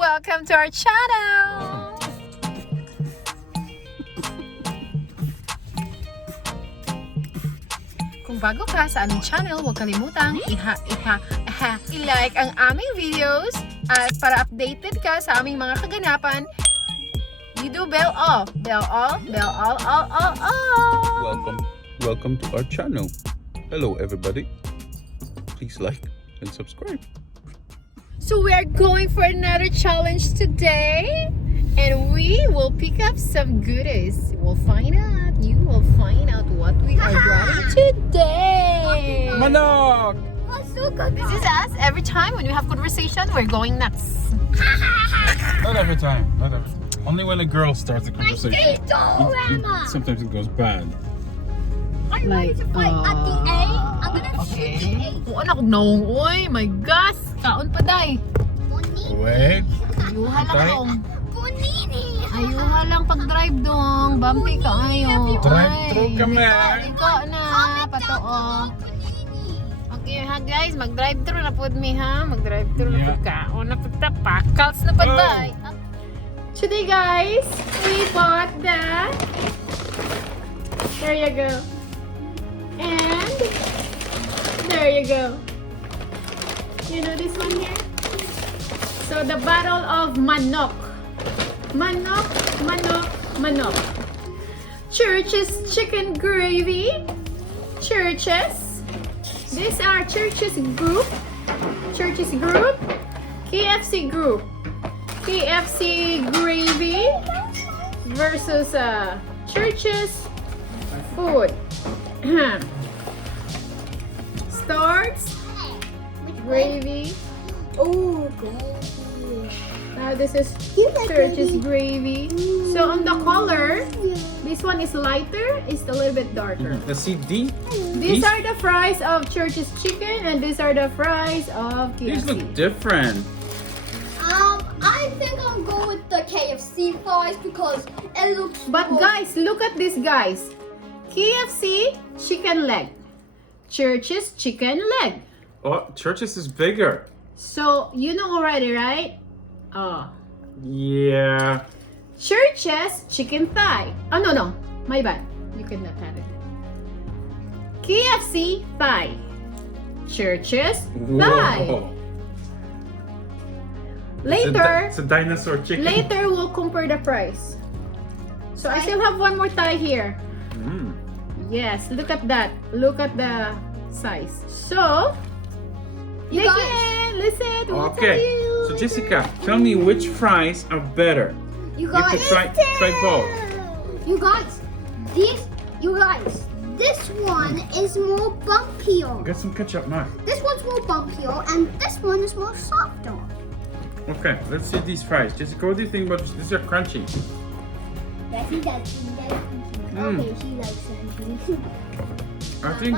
Welcome to our channel! Kung bago ka sa aming channel, huwag kalimutang i-like ang aming videos at para updated ka sa aming mga kaganapan, you do bell all. Welcome to our channel. Hello everybody. Please like and subscribe. So we are going for another challenge today, and we will pick up some goodies. We'll find out. You will find out what we are grabbing today. Manok! This is us. Every time when we have conversation, we're going nuts. Not every time. Only when a girl starts the conversation. Sometimes it goes bad. Are you ready to fight at the A? I'm gonna shoot the A. Oh, anak, naong. Oy, my gosh. Kaon pa, day. Wait. Ayuha lang dong. Bonini! Ayuha lang pag-drive dong. Bumpy ka ayo. Drive-thru kami. Liko na. Patoo. Okay ha guys, mag-drive-thru na po mi ha. Mag-drive-thru na po ka. O na po ta. Pakals na pa, day. Today guys, we bought that. There you go. And there you go. You know this one here? So the battle of manok. Manok. Church's chicken gravy. Church's. These are Church's group. KFC group. KFC gravy versus Church's food. Starts gravy. Oh, gravy. Now this is Church's gravy. So on the color, this one is lighter, it's a little bit darker. Let's see these. These are the fries of Church's chicken, and these are the fries of KFC. These look different. I think I'll go with the KFC fries because it looks. But guys, look at this, guys. KFC chicken leg, Church's chicken leg. Oh, Church's is bigger. So you know already, right? Oh. Yeah. Church's chicken thigh. Oh no, my bad. You could not have it. KFC thigh. Church's thigh. Whoa. Later, It's a dinosaur chicken. later we'll compare the price. So I still have one more thigh here. Mm. Yes, look at that. Look at the size. So, You listen, guys- listen. We'll tell Okay. you. So Jessica, tell me which fries are better. You You have guys. to try both. You guys. This one is more bumpier. Get some ketchup, Mark. This one's more bumpier, and this one is more softer. Okay, let's see these fries. Jessica, what do you think about this? These are crunchy. Daddy. Okay, she likes it. I think.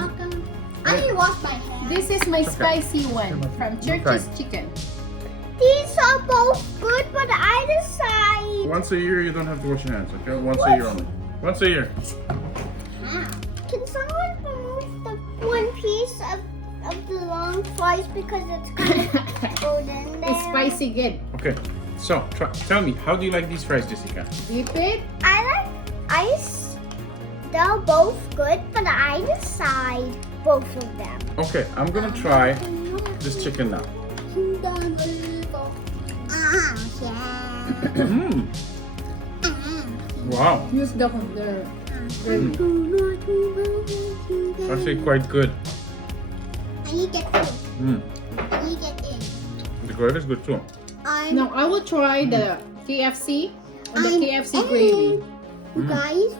I need to wash my hands. This is my Okay. spicy one from Church's chicken. These are both good, but I decide. Once a year, you don't have to wash your hands. Okay, once a year only. Once a year. Can someone remove the one piece of the long fries because it's kind of golden there? It's spicy good. Okay, so tell me, how do you like these fries, Jessica? Dip it. I like ice. They're both good, but I decide both of them. Okay, I'm gonna try this chicken now. Yeah. Mm. Wow, Use the gravy. actually quite good. I need to get in. Mm. I need to get in. The gravy is good too. Now I will try the KFC and the I'm KFC in. gravy. You guys,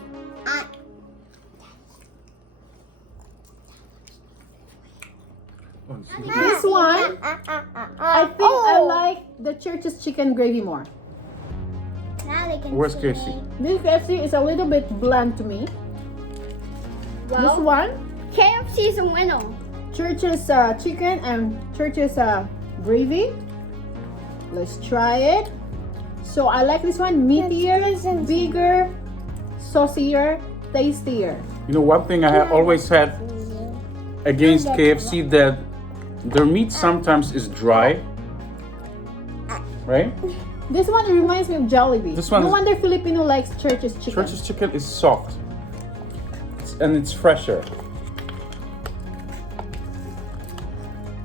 Oh, this is- This one, I think I like the Church's chicken gravy more. Now they can Where's see KFC? me. This KFC is a little bit bland to me. This Well, one, KFC is a winner. Church's chicken and Church's gravy. Let's try it. So I like this one, meatier, bigger, saucier, tastier. You know, one thing I have always had against KFC that their meat sometimes is dry, right? This one reminds me of Jollibee. This one no is- wonder Filipino likes Church's chicken. Church's chicken is soft. And it's fresher.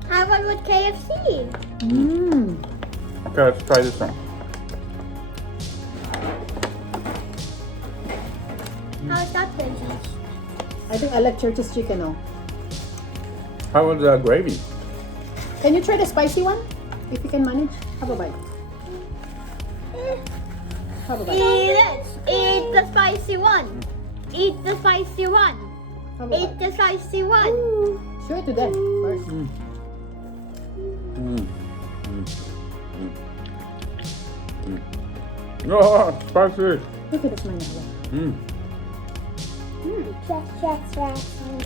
How about with KFC? Mm. Okay, let's try this one. How's that veggies? I think I like Church's chicken. Oh. How about the gravy? Can you try the spicy one? If you can manage. Have a bite. Have a bite. Eat the spicy one. Eat the spicy one. Have a Eat bite. the spicy one. Show it to them first. Mm. Mm. Mm. Mm. Oh, spicy. Look at this man now. Mm.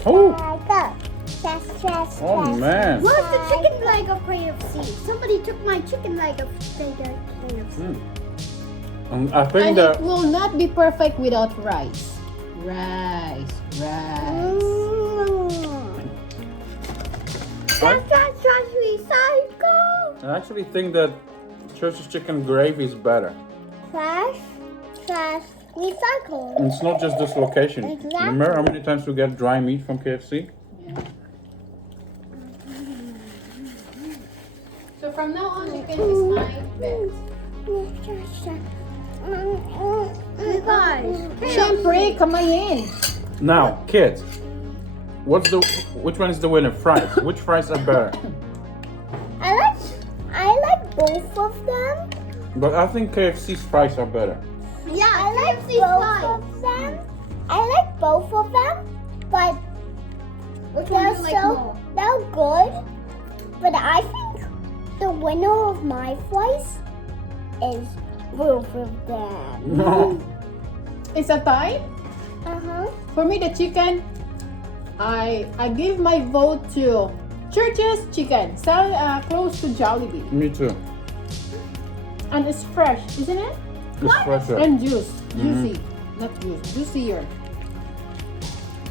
Oh. Oh man. Where's the chicken leg of KFC? Somebody took my chicken leg of KFC. Mm. I think And that it will not be perfect without rice. Rice. Recycle. I actually think that Church's chicken gravy is better. Trash, recycle. And it's not just this location. Exactly. Remember how many times we get dry meat from KFC? So from now on, chicken is my bet. You guys. Siyempre, kamayin. Now, kids, which one is the winner? Fries. Which fries are better? I like both of them. But I think KFC's fries are better. Yeah, I like both of them. I like both of them, but they're good. But I think the winner of my fries is both of them. No. It's a tie. For me, the chicken, I give my vote to Church's chicken. Sell close to Jollibee. Me too. And it's fresh, isn't it? It's fresher. And juicy, not juice, juicier.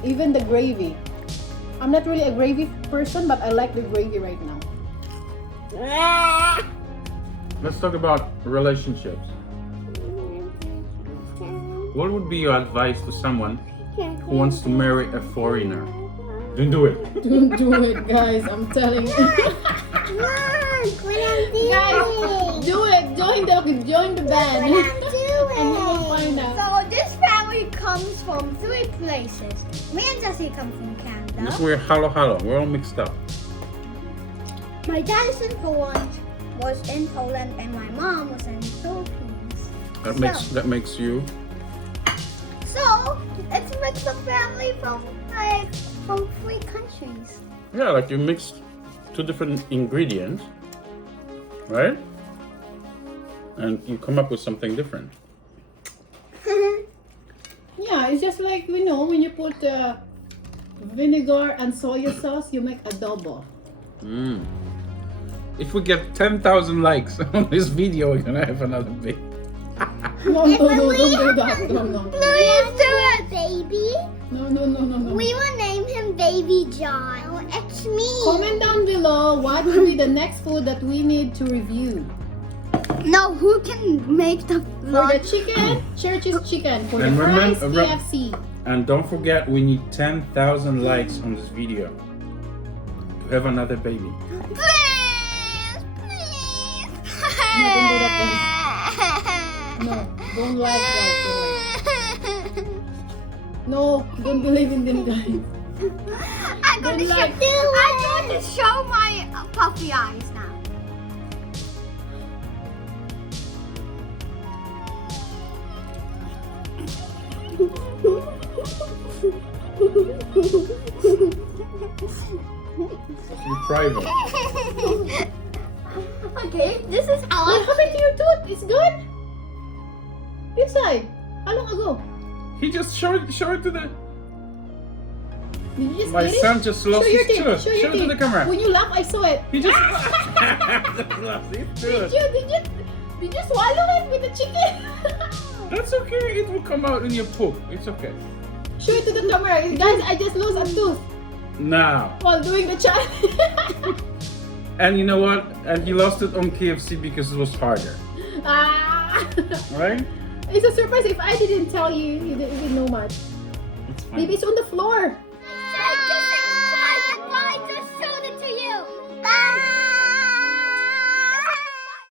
Even the gravy. I'm not really a gravy person, but I like the gravy right now. Let's talk about relationships. What would be your advice to someone who wants to marry a foreigner? Don't do it. Don't do it, guys. I'm telling you. Guys, do it. Join the band. And you will find out. So this family comes from 3 places. Me and Jessie come from Canada. This we're halo. We're all mixed up. My dad is in Poland, was in Poland, and my mom was in the Philippines. That makes you. So it's a mix of family from 3 countries. Yeah, like you mixed 2 different ingredients, right? And you come up with something different. Yeah, it's just like, when you put vinegar and soy sauce, you make adobo. Mm. If we get 10,000 likes on this video, we're gonna have another baby. No, don't do that. No. Please do it, baby. No. We will name him Baby John. Oh, it's me. Comment down below what will be the next food that we need to review. No, who can make the For the chicken, Church's chicken. For the And fries, remember- KFC. And don't forget, we need 10,000 likes on this video to have another baby. Please. No, don't do that, guys. No, don't like that. No, don't believe in them, guys. I'm going to show my puffy eyes now. In private. Okay, this is how What happened to your tooth? It's good? Which side? How long ago? He just showed it to the. Did you just My get it? son just lost Show your his teeth. tooth. Show your Show it to teeth. the camera. When you laugh, I saw it. He just lost his tooth. Did you swallow it with the chicken? That's okay. It will come out in your poop. It's okay. Show it to the camera. Guys, I just lost a tooth Now. while doing the challenge. And you know what? And he lost it on KFC because it was harder. Ah! Right? It's a surprise if I didn't tell you. You didn't even know much. It's fine. Maybe it's on the floor.